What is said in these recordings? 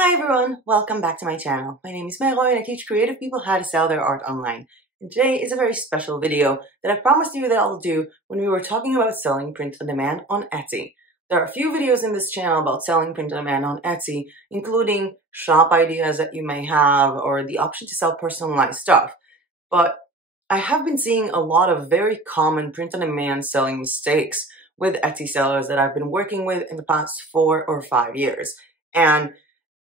Hi everyone, welcome back to my channel. My name is Mero and I teach creative people how to sell their art online. And today is a very special video that I promised you that I'll do when we were talking about selling print on demand on Etsy. There are a few videos in this channel about selling print on demand on Etsy, including shop ideas that you may have or the option to sell personalized stuff. But I have been seeing a lot of very common print on demand selling mistakes with Etsy sellers that I've been working with in the past 4 or 5 years. And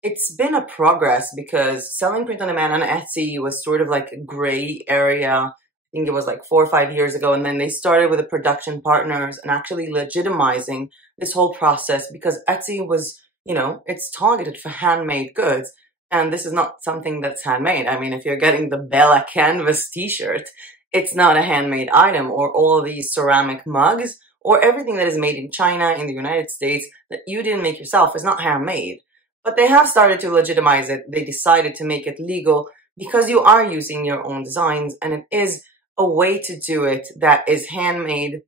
it's been a progress because selling print on demand on Etsy was sort of like a gray area. I think it was like 4 or 5 years ago. And then they started with the production partners and actually legitimizing this whole process because Etsy was, it's targeted for handmade goods. And this is not something that's handmade. I mean, if you're getting the Bella canvas t-shirt, it's not a handmade item, or all of these ceramic mugs or everything that is made in China, in the United States that you didn't make yourself is not handmade. But they have started to legitimize it. They decided to make it legal because you are using your own designs, and it is a way to do it that is handmade,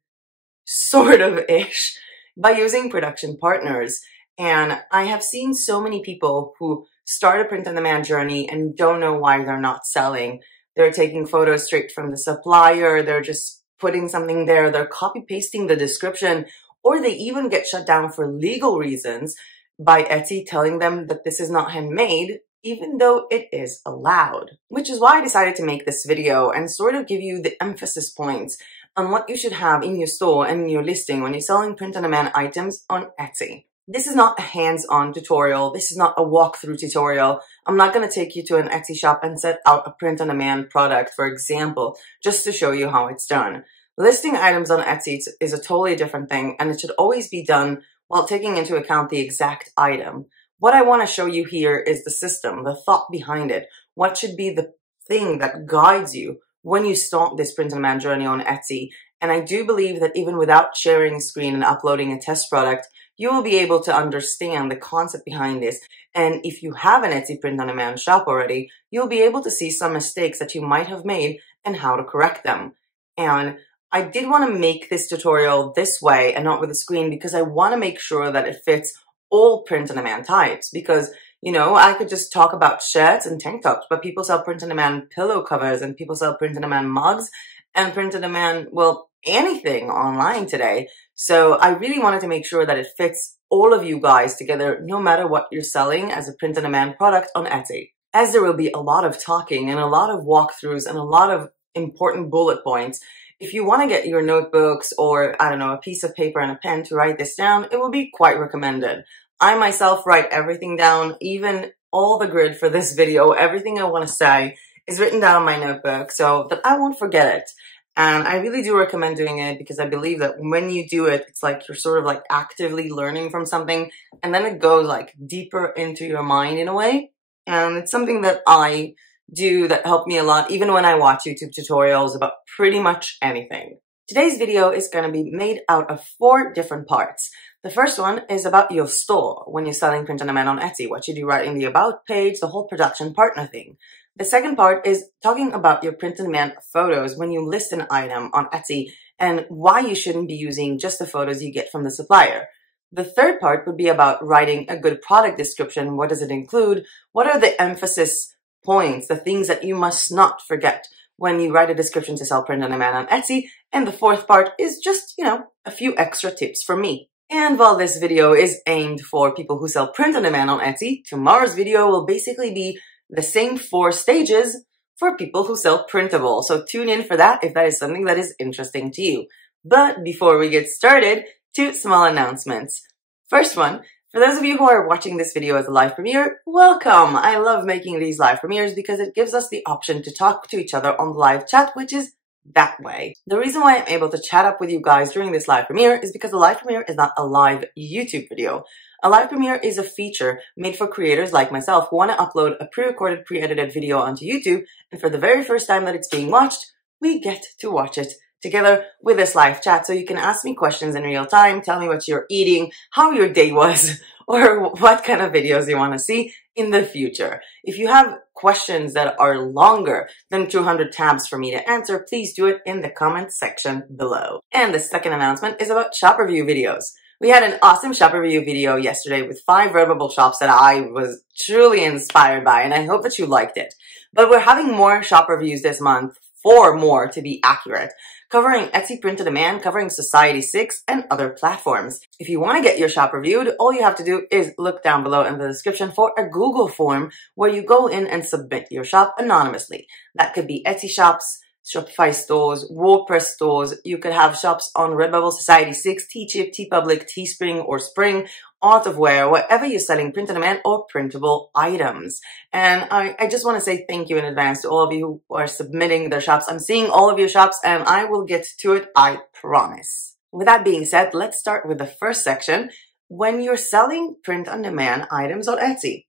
sort of-ish, by using production partners. And I have seen so many people who start a print-on-demand journey and don't know why they're not selling. They're taking photos straight from the supplier, they're just putting something there, they're copy-pasting the description, or they even get shut down for legal reasons by Etsy telling them that this is not handmade, even though it is allowed. Which is why I decided to make this video and sort of give you the emphasis points on what you should have in your store and in your listing when you're selling print-on-demand items on Etsy. This is not a hands-on tutorial. This is not a walkthrough tutorial. I'm not going to take you to an Etsy shop and set out a print-on-demand product, for example, just to show you how it's done. Listing items on Etsy is a totally different thing, and it should always be done while taking into account the exact item. What I want to show you here is the system, the thought behind it. What should be the thing that guides you when you start this print-on-demand journey on Etsy? And I do believe that even without sharing a screen and uploading a test product, you will be able to understand the concept behind this. And if you have an Etsy print-on-demand shop already, you'll be able to see some mistakes that you might have made and how to correct them. And I did want to make this tutorial this way and not with a screen because I want to make sure that it fits all print-on-demand types. Because, I could just talk about shirts and tank tops, but people sell print-on-demand pillow covers and people sell print-on-demand mugs and print-on-demand, well, anything online today. So I really wanted to make sure that it fits all of you guys together, no matter what you're selling as a print-on-demand product on Etsy. As there will be a lot of talking and a lot of walkthroughs and a lot of important bullet points, if you want to get your notebooks or, I don't know, a piece of paper and a pen to write this down, it will be quite recommended. I myself write everything down, even all the grid for this video, everything I want to say is written down on my notebook so that I won't forget it. And I really do recommend doing it because I believe that when you do it, it's like you're sort of like actively learning from something, and then it goes like deeper into your mind in a way. And it's something that I do that helped me a lot, even when I watch YouTube tutorials about pretty much anything. Today's video is going to be made out of 4 different parts. The first one is about your store when you're selling print on demand on Etsy, what you do right in the about page, the whole production partner thing. The second part is talking about your print on demand photos when you list an item on Etsy and why you shouldn't be using just the photos you get from the supplier. The third part would be about writing a good product description. What does it include? What are the emphasis points, the things that you must not forget when you write a description to sell print on demand on Etsy? And the fourth part is just, a few extra tips from me. And while this video is aimed for people who sell print on demand on Etsy, tomorrow's video will basically be the same 4 stages for people who sell printable. So tune in for that if that is something that is interesting to you. But before we get started, 2 small announcements. First one, for those of you who are watching this video as a live premiere, welcome! I love making these live premieres because it gives us the option to talk to each other on the live chat, which is that way. The reason why I'm able to chat up with you guys during this live premiere is because a live premiere is not a live YouTube video. A live premiere is a feature made for creators like myself who want to upload a pre-recorded, pre-edited video onto YouTube, and for the very first time that it's being watched, we get to watch it together with this live chat. So you can ask me questions in real time, tell me what you're eating, how your day was, or what kind of videos you want to see in the future. If you have questions that are longer than 200 tabs for me to answer, please do it in the comments section below. And the second announcement is about shop review videos. We had an awesome shop review video yesterday with 5 Redbubble shops that I was truly inspired by, and I hope that you liked it. But we're having more shop reviews this month, 4 more to be accurate, covering Etsy Print on Demand, covering Society6, and other platforms. If you want to get your shop reviewed, all you have to do is look down below in the description for a Google form where you go in and submit your shop anonymously. That could be Etsy shops, Shopify stores, WordPress stores. You could have shops on Redbubble, Society6, Teachip, TeePublic, Teespring, or Spring, Art of Wear, wherever you're selling print on demand or printable items. And I just want to say thank you in advance to all of you who are submitting their shops. I'm seeing all of your shops and I will get to it, I promise. With that being said, let's start with the first section. When you're selling print on demand items on Etsy,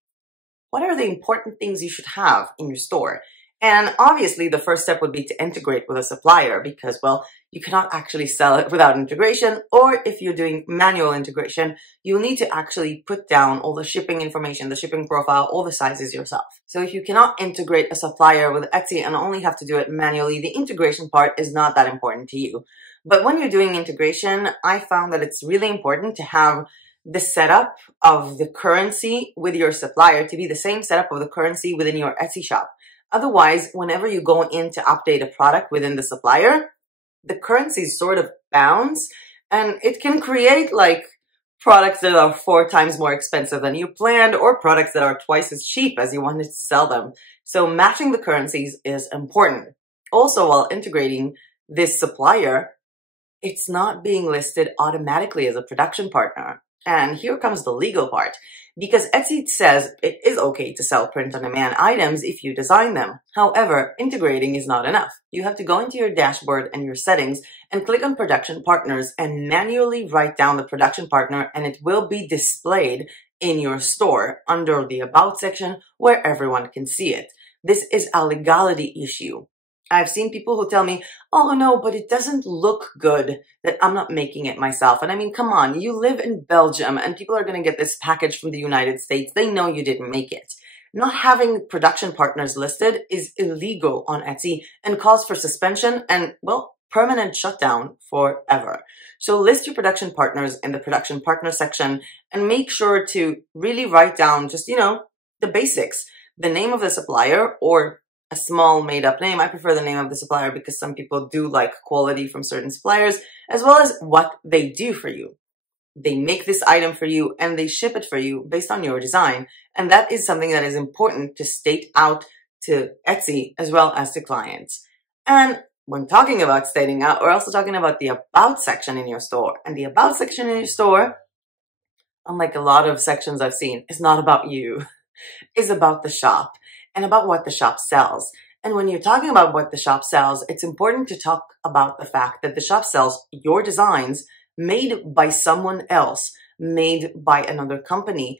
what are the important things you should have in your store? And obviously, the first step would be to integrate with a supplier because, well, you cannot actually sell it without integration. Or if you're doing manual integration, you'll need to actually put down all the shipping information, the shipping profile, all the sizes yourself. So if you cannot integrate a supplier with Etsy and only have to do it manually, the integration part is not that important to you. But when you're doing integration, I found that it's really important to have the setup of the currency with your supplier to be the same setup of the currency within your Etsy shop. Otherwise, whenever you go in to update a product within the supplier, the currencies sort of bounce and it can create like products that are 4 times more expensive than you planned or products that are twice as cheap as you wanted to sell them. So matching the currencies is important. Also, while integrating this supplier, it's not being listed automatically as a production partner. And here comes the legal part. Because Etsy says it is okay to sell print-on-demand items if you design them. However, integrating is not enough. You have to go into your dashboard and your settings and click on Production Partners and manually write down the production partner, and it will be displayed in your store under the About section where everyone can see it. This is a legality issue. I've seen people who tell me, oh no, but it doesn't look good that I'm not making it myself. And I mean, come on, you live in Belgium and people are going to get this package from the United States. They know you didn't make it. Not having production partners listed is illegal on Etsy and calls for suspension and, well, permanent shutdown forever. So list your production partners in the production partner section and make sure to really write down just, the basics, the name of the supplier or a small made-up name. I prefer the name of the supplier because some people do like quality from certain suppliers, as well as what they do for you. They make this item for you and they ship it for you based on your design. And that is something that is important to state out to Etsy as well as to clients. And when talking about stating out, we're also talking about the About section in your store. And the About section in your store, unlike a lot of sections I've seen, is not about you. It's about the shop and about what the shop sells. And when you're talking about what the shop sells, it's important to talk about the fact that the shop sells your designs made by someone else, made by another company,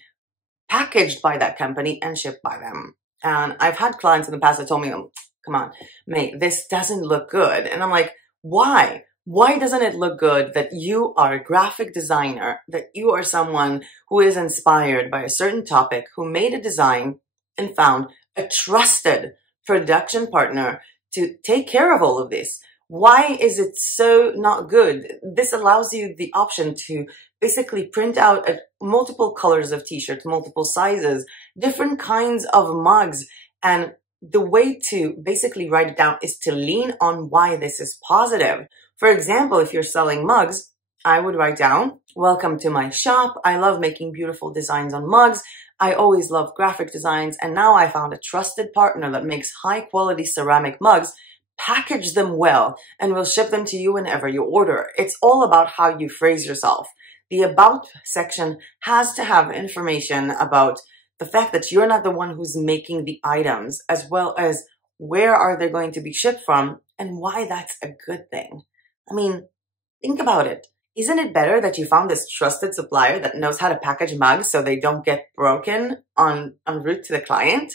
packaged by that company, and shipped by them. And I've had clients in the past that told me, oh, come on, mate, this doesn't look good. And I'm like, why? Why doesn't it look good that you are a graphic designer, that you are someone who is inspired by a certain topic, who made a design and found a trusted production partner to take care of all of this? Why is it so not good? This allows you the option to basically print out multiple colors of t-shirts, multiple sizes, different kinds of mugs. And the way to basically write it down is to lean on why this is positive. For example, if you're selling mugs, I would write down, welcome to my shop. I love making beautiful designs on mugs. I always love graphic designs. And now I found a trusted partner that makes high quality ceramic mugs, package them well, and will ship them to you whenever you order. It's all about how you phrase yourself. The About section has to have information about the fact that you're not the one who's making the items, as well as where are they going to be shipped from and why that's a good thing. I mean, think about it. Isn't it better that you found this trusted supplier that knows how to package mugs so they don't get broken en route to the client?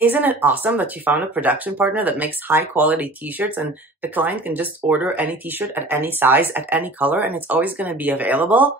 Isn't it awesome that you found a production partner that makes high quality t-shirts and the client can just order any t-shirt at any size, at any color, and it's always going to be available?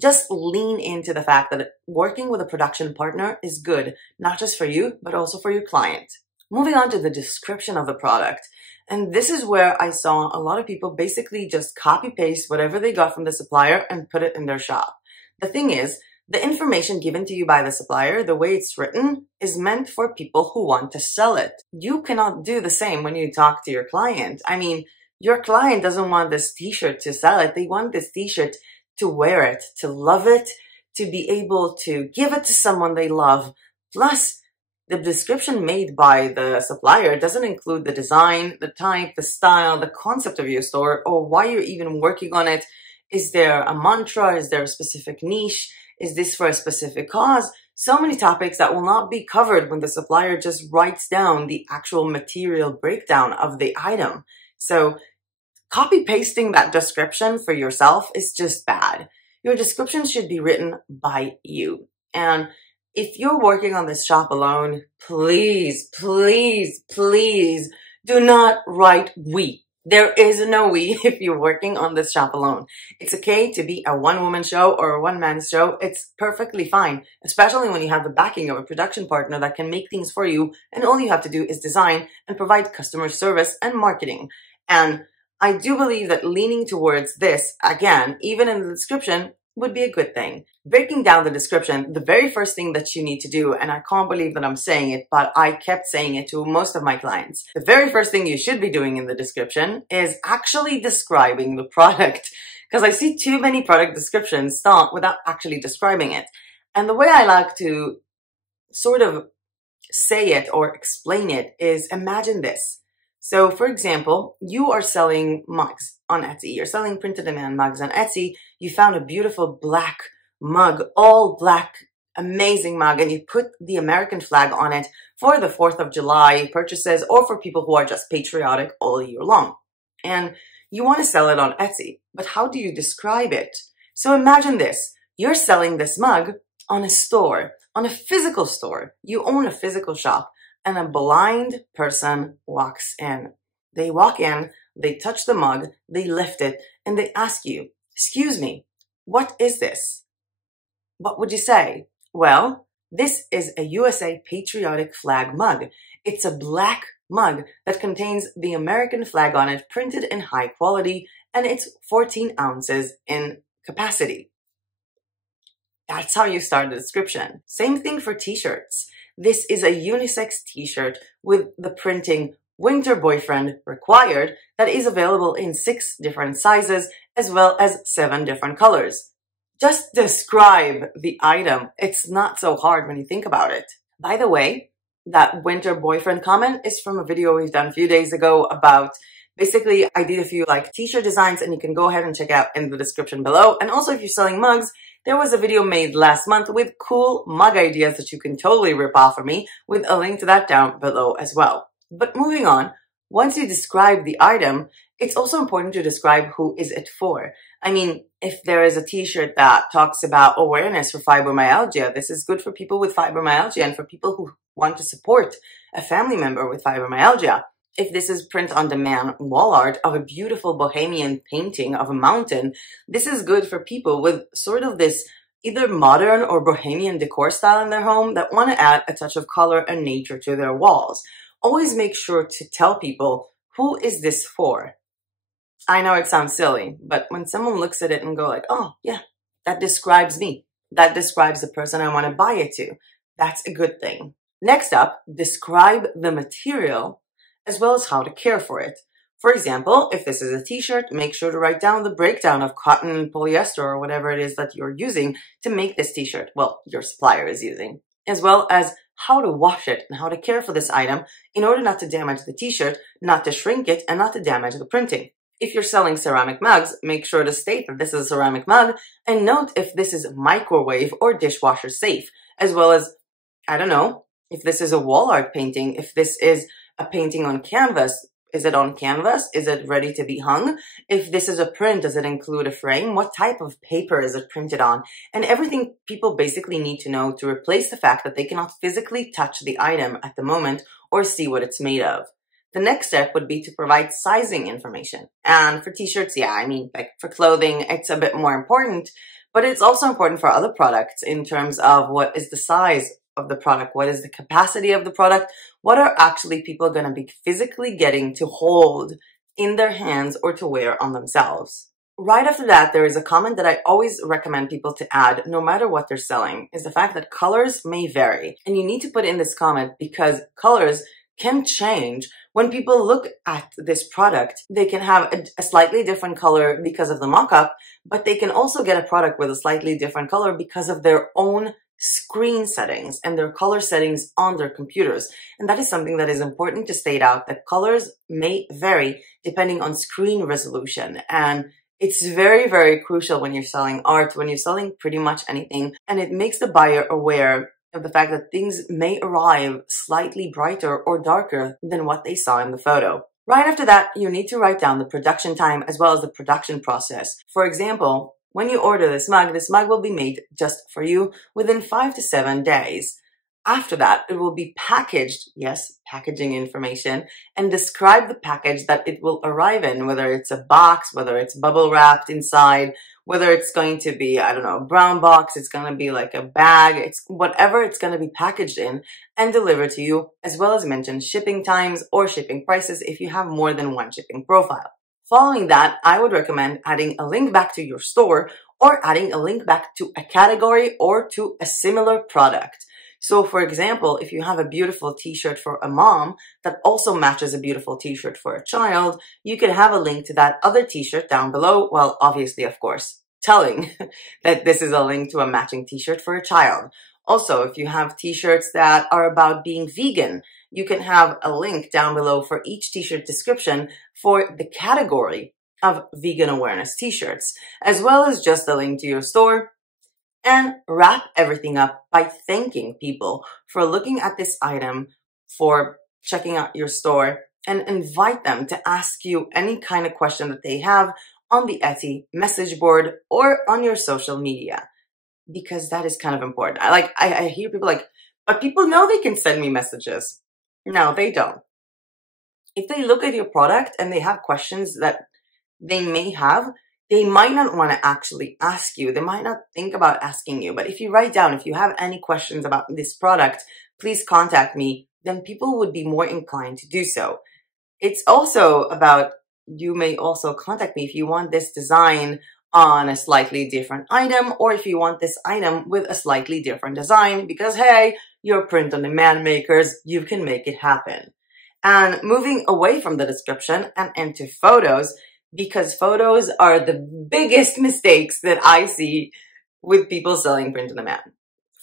Just lean into the fact that working with a production partner is good, not just for you, but also for your client. Moving on to the description of the product. And this is where I saw a lot of people basically just copy paste whatever they got from the supplier and put it in their shop. The thing is, the information given to you by the supplier, the way it's written, is meant for people who want to sell it. You cannot do the same when you talk to your client. I mean, your client doesn't want this t-shirt to sell it. They want this t-shirt to wear it, to love it, to be able to give it to someone they love. Plus, the description made by the supplier doesn't include the design, the type, the style, the concept of your store, or why you're even working on it. Is there a mantra? Is there a specific niche? Is this for a specific cause? So many topics that will not be covered when the supplier just writes down the actual material breakdown of the item. So copy pasting that description for yourself is just bad. Your description should be written by you. And if you're working on this shop alone, please, please, please do not write we. There is no we if you're working on this shop alone. It's okay to be a one-woman show or a one-man show. It's perfectly fine, especially when you have the backing of a production partner that can make things for you, and all you have to do is design and provide customer service and marketing. And I do believe that leaning towards this, again, even in the description, would be a good thing. Breaking down the description, the very first thing that you need to do, and I can't believe that I'm saying it, but I kept saying it to most of my clients. The very first thing you should be doing in the description is actually describing the product. Because I see too many product descriptions start without actually describing it. And the way I like to sort of say it or explain it is, imagine this. So for example, you are selling mugs on Etsy. You're selling print-on-demand mugs on Etsy. You found a beautiful black mug, all black, amazing mug, and you put the American flag on it for the 4th of July purchases or for people who are just patriotic all year long. And you want to sell it on Etsy, but how do you describe it? So imagine this. You're selling this mug on a store, on a physical store. You own a physical shop. And a blind person walks in. They walk in, they touch the mug, they lift it, and they ask you, "Excuse me, what is this?" What would you say? Well, this is a USA patriotic flag mug. It's a black mug that contains the American flag on it, printed in high quality, and it's 14 ounces in capacity. That's how you start the description. Same thing for t-shirts. This is a unisex t-shirt with the printing Winter Boyfriend required that is available in 6 different sizes as well as 7 different colors. Just describe the item. It's not so hard when you think about it. By the way, that Winter Boyfriend comment is from a video we've done a few days ago about basically I did a few like t-shirt designs, and you can go ahead and check out in the description below. And also if you're selling mugs, there was a video made last month with cool mug ideas that you can totally rip off of me, with a link to that down below as well. But moving on, once you describe the item, it's also important to describe who is it for. I mean, if there is a t-shirt that talks about awareness for fibromyalgia, this is good for people with fibromyalgia and for people who want to support a family member with fibromyalgia. If this is print-on-demand wall art of a beautiful bohemian painting of a mountain, this is good for people with sort of this either modern or bohemian decor style in their home that want to add a touch of color and nature to their walls. Always make sure to tell people, who is this for? I know it sounds silly, but when someone looks at it and go like, oh yeah, that describes me. That describes the person I want to buy it to. That's a good thing. Next up, describe the material as well as how to care for it. For example, if this is a t-shirt, make sure to write down the breakdown of cotton, polyester, or whatever it is that you're using to make this t-shirt. Well, your supplier is using. As well as how to wash it and how to care for this item in order not to damage the t-shirt, not to shrink it, and not to damage the printing. If you're selling ceramic mugs, make sure to state that this is a ceramic mug and note if this is microwave or dishwasher safe, as well as, I don't know, if this is a wall art painting, if this is a painting on canvas, is it on canvas? Is it ready to be hung? If this is a print, does it include a frame? What type of paper is it printed on? And everything people basically need to know to replace the fact that they cannot physically touch the item at the moment or see what it's made of. The next step would be to provide sizing information. And for t-shirts, yeah, I mean, like for clothing, it's a bit more important, but it's also important for other products in terms of what is the size of the product, what is the capacity of the product, what are actually people going to be physically getting to hold in their hands or to wear on themselves. Right after that, there is a comment that I always recommend people to add, no matter what they're selling, is the fact that colors may vary. And you need to put in this comment because colors can change. When people look at this product, they can have a slightly different color because of the mock-up, but they can also get a product with a slightly different color because of their own screen settings and their color settings on their computers. And that is something that is important to state out, that colors may vary depending on screen resolution. And it's very, very crucial when you're selling art, when you're selling pretty much anything, and it makes the buyer aware of the fact that things may arrive slightly brighter or darker than what they saw in the photo. Right after that, you need to write down the production time as well as the production process. For example, when you order this mug will be made just for you within 5 to 7 days. After that, it will be packaged, yes, packaging information, and describe the package that it will arrive in, whether it's a box, whether it's bubble wrapped inside, whether it's going to be, I don't know, a brown box, it's going to be like a bag, it's whatever it's going to be packaged in and delivered to you, as well as mention shipping times or shipping prices if you have more than one shipping profile. Following that, I would recommend adding a link back to your store or adding a link back to a category or to a similar product. So for example, if you have a beautiful t-shirt for a mom that also matches a beautiful t-shirt for a child, you can have a link to that other t-shirt down below. Well, obviously, of course, telling that this is a link to a matching t-shirt for a child. Also, if you have t-shirts that are about being vegan, you can have a link down below for each t-shirt description for the category of vegan awareness t-shirts, as well as just a link to your store. And wrap everything up by thanking people for looking at this item, for checking out your store, and invite them to ask you any kind of question that they have on the Etsy message board or on your social media, because that is kind of important. I hear people like, but people know they can send me messages. No, they don't. If they look at your product and they have questions that they may have, they might not want to actually ask you. They might not think about asking you. But if you write down, if you have any questions about this product, please contact me, then people would be more inclined to do so. It's also about, you may also contact me if you want this design on a slightly different item, or if you want this item with a slightly different design, because hey, you're print-on-demand makers, you can make it happen. And moving away from the description and into photos, because photos are the biggest mistakes that I see with people selling print-on-demand.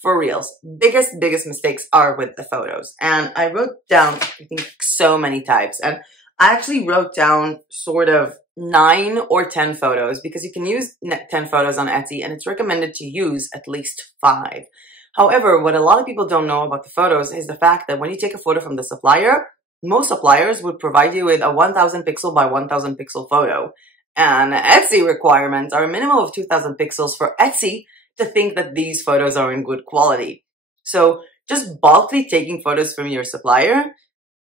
For reals. Biggest mistakes are with the photos. And I wrote down, I think, so many types. And I actually wrote down sort of 9 or 10 photos, because you can use 10 photos on Etsy and it's recommended to use at least 5. However, what a lot of people don't know about the photos is the fact that when you take a photo from the supplier, most suppliers would provide you with a 1000 pixel by 1000 pixel photo. And Etsy requirements are a minimum of 2000 pixels for Etsy to think that these photos are in good quality. So just bulkily taking photos from your supplier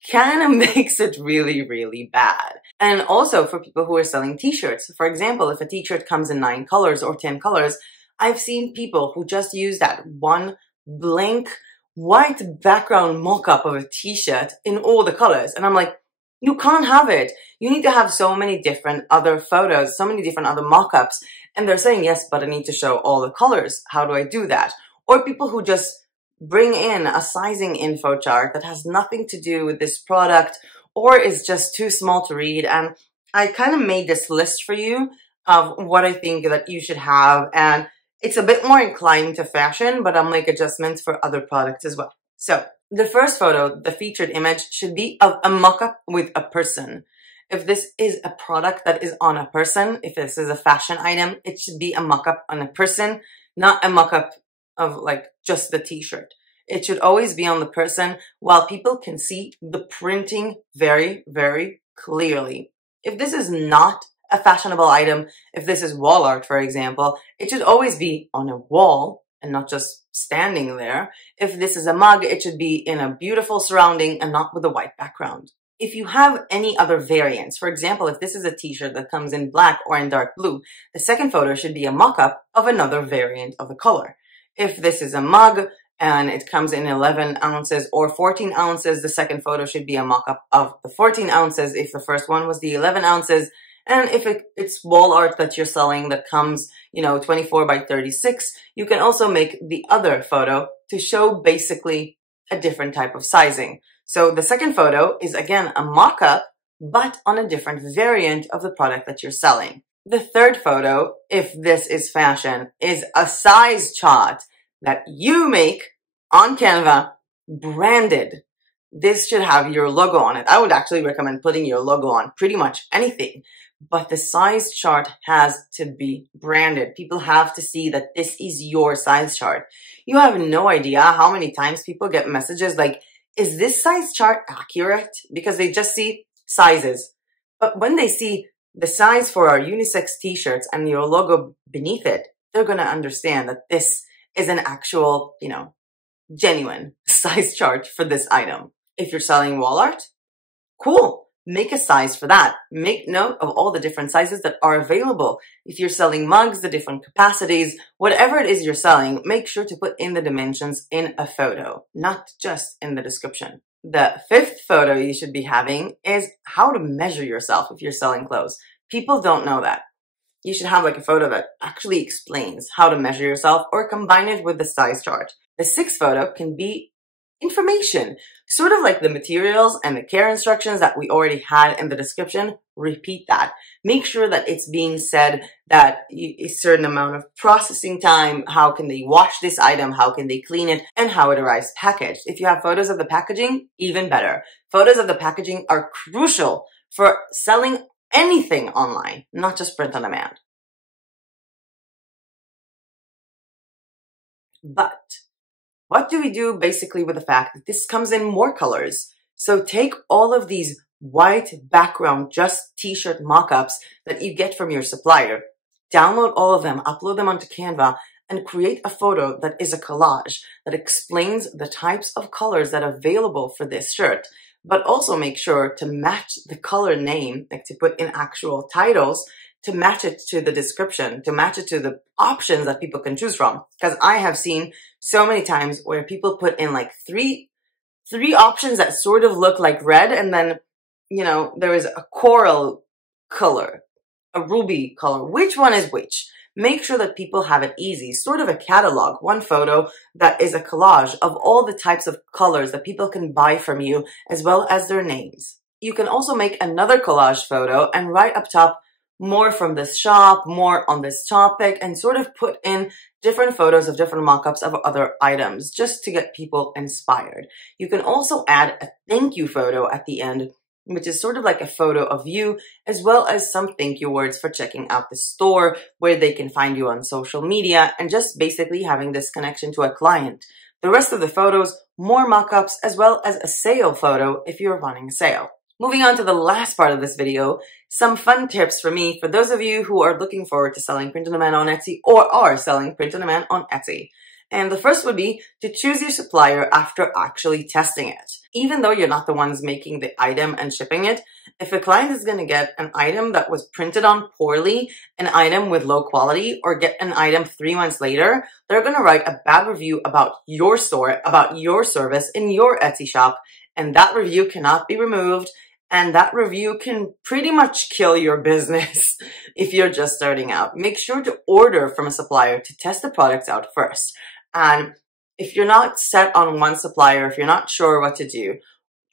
kind of makes it really, really bad. And also for people who are selling t-shirts, for example, if a t-shirt comes in 9 colors or 10 colors, I've seen people who just use that one blank white background mock-up of a t-shirt in all the colors. And I'm like, you can't have it. You need to have so many different other photos, so many different other mock-ups. And they're saying, yes, but I need to show all the colors. How do I do that? Or people who just bring in a sizing info chart that has nothing to do with this product or is just too small to read. And I kind of made this list for you of what I think that you should have. And it's a bit more inclined to fashion, but I'll make adjustments for other products as well. So the first photo, the featured image, should be of a mock-up with a person. If this is a product that is on a person, if this is a fashion item, it should be a mock-up on a person, not a mock-up of like just the t-shirt. It should always be on the person while people can see the printing very, very clearly. If this is not a fashionable item, if this is wall art, for example, it should always be on a wall and not just standing there. If this is a mug, it should be in a beautiful surrounding and not with a white background. If you have any other variants, for example, if this is a t-shirt that comes in black or in dark blue, the second photo should be a mock-up of another variant of the color. If this is a mug and it comes in 11 ounces or 14 ounces, the second photo should be a mock-up of the 14 ounces if the first one was the 11 ounces. And if it's wall art that you're selling that comes, 24 by 36, you can also make the other photo to show basically a different type of sizing. So the second photo is again a mock-up, but on a different variant of the product that you're selling. The third photo, if this is fashion, is a size chart that you make on Canva, branded. This should have your logo on it. I would actually recommend putting your logo on pretty much anything, but the size chart has to be branded. People have to see that this is your size chart. You have no idea how many times people get messages like, is this size chart accurate? Because they just see sizes. But when they see the size for our unisex t-shirts and your logo beneath it, they're going to understand that this is an actual, genuine size chart for this item. If you're selling wall art, cool. Make a size for that. Make note of all the different sizes that are available. If you're selling mugs, the different capacities, whatever it is you're selling, make sure to put in the dimensions in a photo, not just in the description. The fifth photo you should be having is how to measure yourself if you're selling clothes. People don't know that. You should have like a photo that actually explains how to measure yourself or combine it with the size chart. The sixth photo can be information, sort of like the materials and the care instructions that we already had in the description. Repeat that. Make sure that it's being said that a certain amount of processing time, how can they wash this item, how can they clean it, and how it arrives packaged. If you have photos of the packaging, even better. Photos of the packaging are crucial for selling anything online, not just print on demand. But what do we do basically with the fact that this comes in more colors? So take all of these white background, just t-shirt mock-ups that you get from your supplier, download all of them, upload them onto Canva, and create a photo that is a collage that explains the types of colors that are available for this shirt, but also make sure to match the color name, like to put in actual titles, to match it to the description, to match it to the options that people can choose from. Because I have seen so many times where people put in like three options that sort of look like red, and then, there is a coral color, a ruby color. Which one is which? Make sure that people have it easy, sort of a catalog, one photo that is a collage of all the types of colors that people can buy from you, as well as their names. You can also make another collage photo and write up top more from this shop, more on this topic, and sort of put in different photos of different mock-ups of other items just to get people inspired. You can also add a thank you photo at the end, which is sort of like a photo of you, as well as some thank you words for checking out the store, where they can find you on social media, and just basically having this connection to a client. The rest of the photos, more mock-ups, as well as a sale photo if you're running a sale. Moving on to the last part of this video, some fun tips for me for those of you who are looking forward to selling print on demand on Etsy or are selling print on demand on Etsy. And the first would be to choose your supplier after actually testing it. Even though you're not the ones making the item and shipping it, if a client is going to get an item that was printed on poorly, an item with low quality, or get an item 3 months later, they're going to write a bad review about your store, about your service in your Etsy shop, and that review cannot be removed. And that review can pretty much kill your business if you're just starting out. Make sure to order from a supplier to test the products out first. And if you're not set on one supplier, if you're not sure what to do,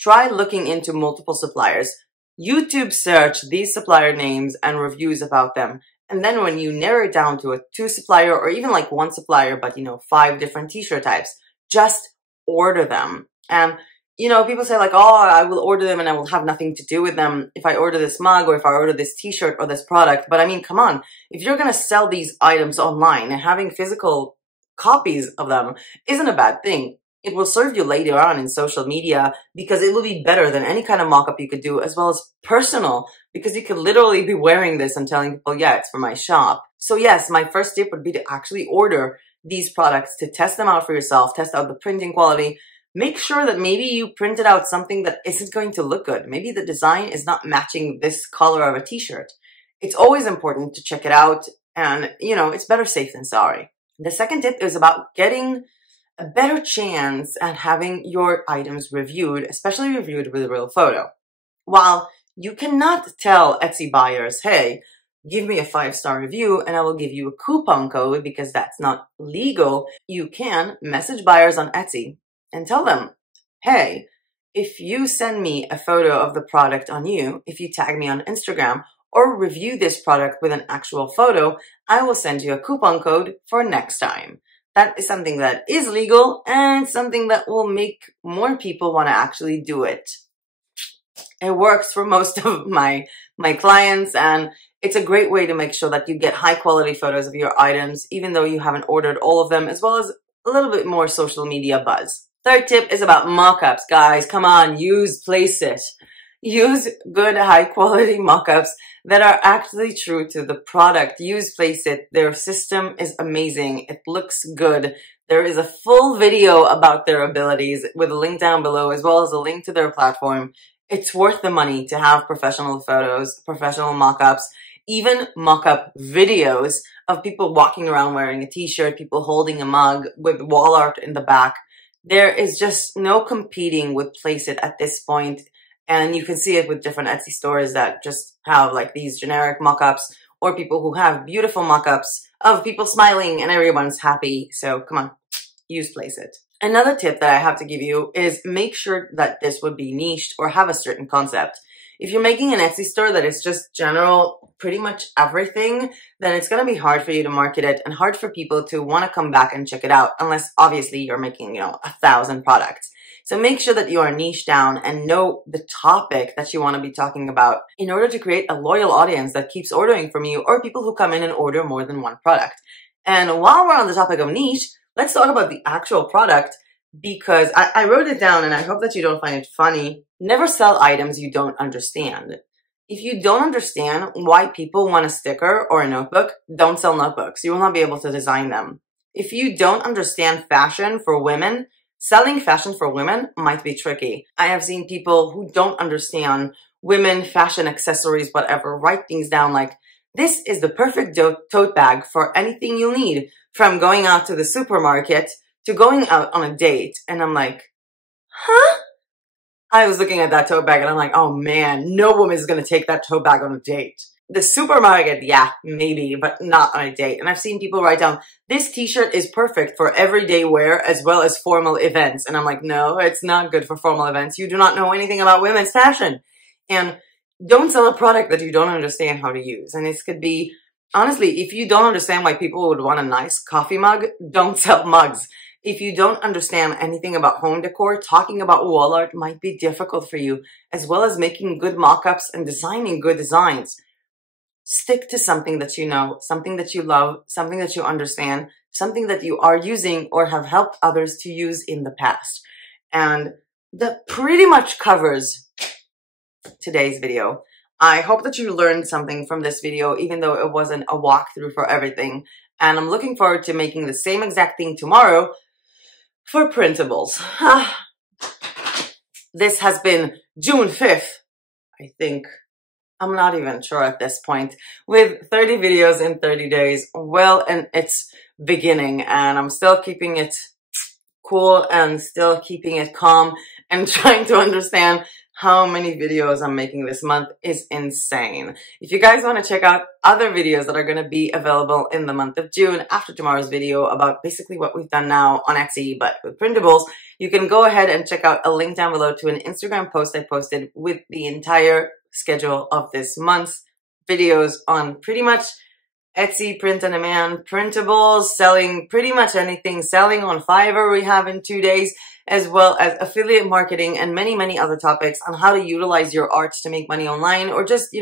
try looking into multiple suppliers. YouTube search these supplier names and reviews about them. And then when you narrow it down to a 2 supplier or even like 1 supplier, but 5 different t-shirt types, just order them. And people say like, oh, I will order them and I will have nothing to do with them if I order this mug or if I order this t-shirt or this product. But I mean, come on, if you're going to sell these items online and having physical copies of them isn't a bad thing. It will serve you later on in social media because it will be better than any kind of mock-up you could do, as well as personal, because you could literally be wearing this and telling people, yeah, it's for my shop. So yes, my first tip would be to actually order these products, to test them out for yourself, test out the printing quality. Make sure that maybe you printed out something that isn't going to look good. Maybe the design is not matching this color of a t-shirt. It's always important to check it out, and it's better safe than sorry. The second tip is about getting a better chance at having your items reviewed, especially reviewed with a real photo. While You cannot tell Etsy buyers, hey, give me a 5-star review and I will give you a coupon code, because that's not legal. You can message buyers on Etsy and tell them, hey, if you send me a photo of the product on you, if you tag me on Instagram or review this product with an actual photo, I will send you a coupon code for next time. That is something that is legal and something that will make more people want to actually do it. It works for most of my clients, and it's a great way to make sure that you get high quality photos of your items, even though you haven't ordered all of them, as well as a little bit more social media buzz. Third tip is about mockups. Guys, come on, use Placeit. Use good, high quality mockups that are actually true to the product. Use Placeit. Their system is amazing. It looks good. There is a full video about their abilities with a link down below, as well as a link to their platform. It's worth the money to have professional photos, professional mockups, even mock-up videos of people walking around wearing a t-shirt, people holding a mug with wall art in the back. There is just no competing with Placeit at this point. And you can see it with different Etsy stores that just have like these generic mock-ups, or people who have beautiful mock-ups of people smiling and everyone's happy. So come on, use Placeit. Another tip that I have to give you is make sure that this would be niched or have a certain concept. If you're making an Etsy store that is just general, pretty much everything, then it's going to be hard for you to market it and hard for people to want to come back and check it out, unless obviously you're making, 1,000 products. So make sure that you are niche down and know the topic that you want to be talking about in order to create a loyal audience that keeps ordering from you, or people who come in and order more than one product. And while we're on the topic of niche, let's talk about the actual product, because I wrote it down and I hope that you don't find it funny. Never sell items you don't understand. If you don't understand why people want a sticker or a notebook, don't sell notebooks. You will not be able to design them. If you don't understand fashion for women, selling fashion for women might be tricky. I have seen people who don't understand women, fashion, accessories, whatever, write things down like, this is the perfect tote bag for anything you need, from going out to the supermarket to going out on a date. And I'm like, huh? I was looking at that tote bag and I'm like, oh man, no woman is going to take that tote bag on a date. The supermarket, yeah, maybe, but not on a date. And I've seen people write down, this t-shirt is perfect for everyday wear as well as formal events. And I'm like, no, it's not good for formal events. You do not know anything about women's fashion. And don't sell a product that you don't understand how to use. And this could be, honestly, if you don't understand why people would want a nice coffee mug, don't sell mugs. If you don't understand anything about home decor, talking about wall art might be difficult for you, as well as making good mock-ups and designing good designs. Stick to something that you know, something that you love, something that you understand, something that you are using or have helped others to use in the past. And that pretty much covers today's video. I hope that you learned something from this video, even though it wasn't a walkthrough for everything. And I'm looking forward to making the same exact thing tomorrow for printables. This has been June 5th, I think. I'm not even sure at this point, with 30 videos in 30 days. Well, and it's beginning, and I'm still keeping it cool and still keeping it calm and trying to understand how many videos I'm making this month is insane. If you guys want to check out other videos that are going to be available in the month of June after tomorrow's video about basically what we've done now on Etsy but with printables, you can go ahead and check out a link down below to an Instagram post I posted with the entire schedule of this month's videos on pretty much Etsy, print on demand, printables, selling pretty much anything, selling on Fiverr we have in 2 days, as well as affiliate marketing and many, many other topics on how to utilize your arts to make money online, or just,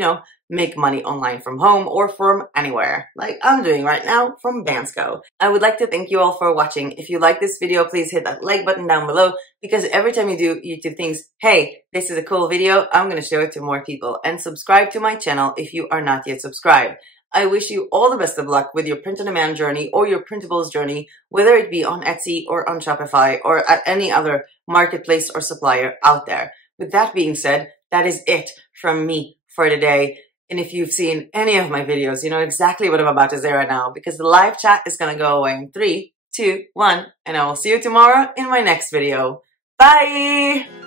make money online from home or from anywhere, like I'm doing right now from Bansko. I would like to thank you all for watching. If you like this video, please hit that like button down below, because every time you do, YouTube thinks, hey, this is a cool video, I'm going to show it to more people. And subscribe to my channel if you are not yet subscribed. I wish you all the best of luck with your print-on-demand journey or your printables journey, whether it be on Etsy or on Shopify or at any other marketplace or supplier out there. With that being said, that is it from me for today. And if you've seen any of my videos, you know exactly what I'm about to say right now, because the live chat is going to go away in 3, 2, 1, and I will see you tomorrow in my next video. Bye!